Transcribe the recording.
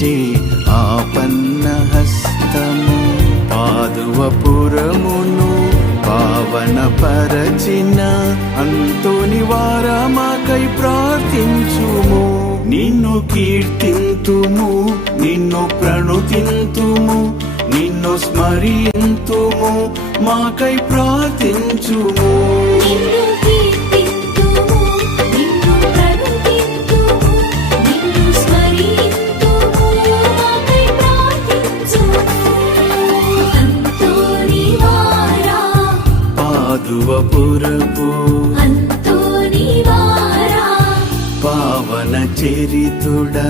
రక్షించే ఆపన్న హస్తము. పాదువపురమును పావన పరచిన అంతోని వారమాకై ప్రార్థించుము. నిన్ను కీర్తింతుము, నిన్ను ప్రణుతింతుము, నిన్ను స్మరింతుము, మాకై ప్రార్థించుము. పాదువపురపు పావన చరితుడా